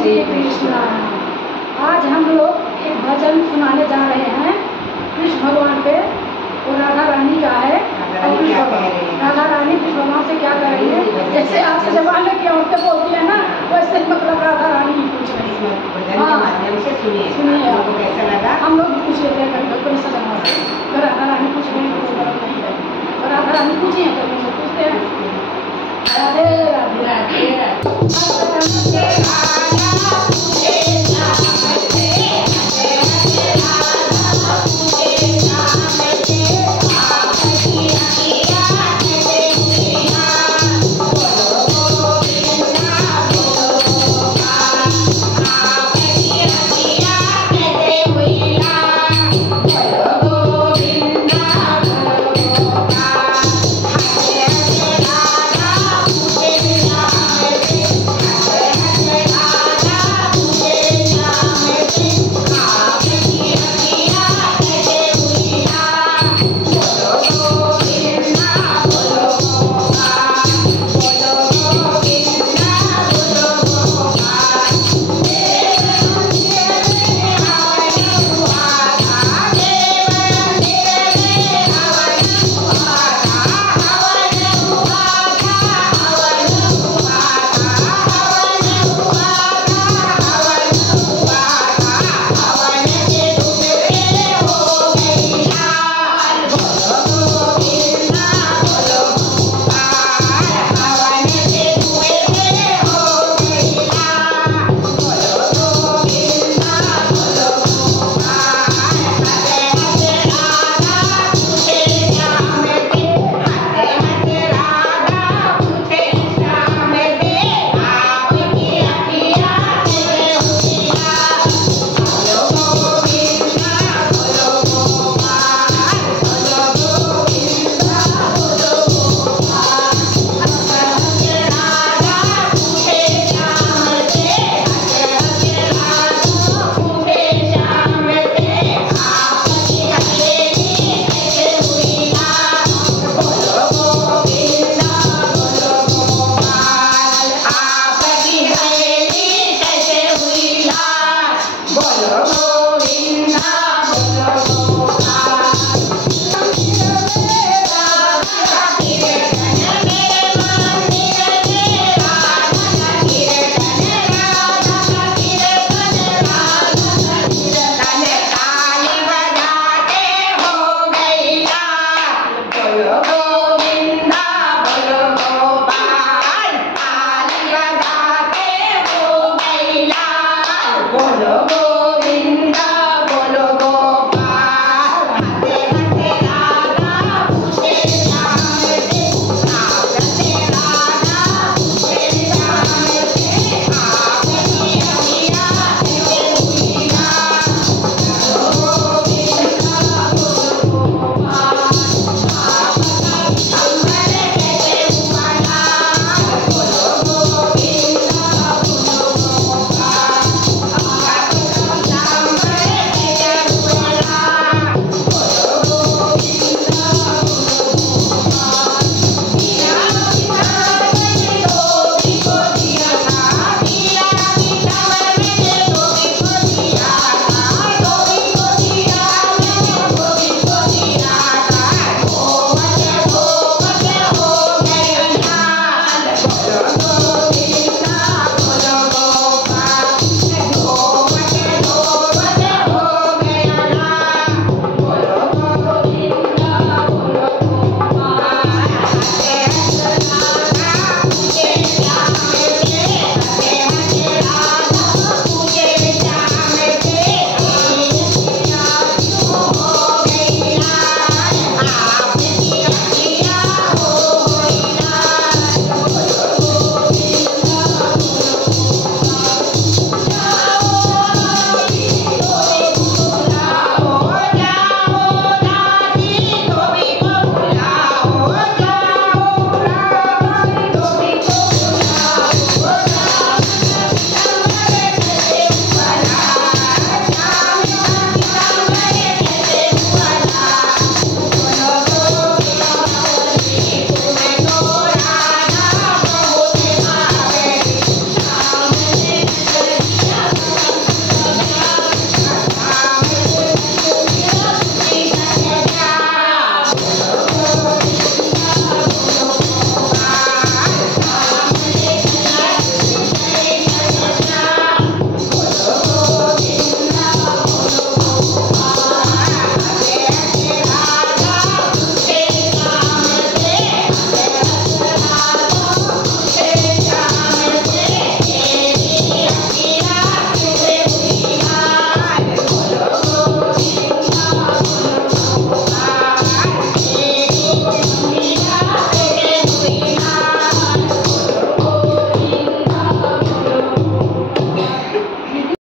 श्री कृष्ण। आज हम लोग एक भजन सुनाने जा रहे हैं कृष्ण भगवान पे। वो राधा रानी का है। राधा रानी कृष्ण भगवान से क्या कर रही है? जैसे आज के जमाने की औरतें बोलती है ना, वैसे मतलब राधा रानी ही पूछ रही है। सुनिए आपको कैसा लगा? हम लोग भी पूछ लेते हैं कभी कोई सजना से, तो राधा रानी पूछ रही है तो गलत नहीं है। और राधा रानी पूछी है तो हम लोग पूछते हैं। राधे राधे राधे।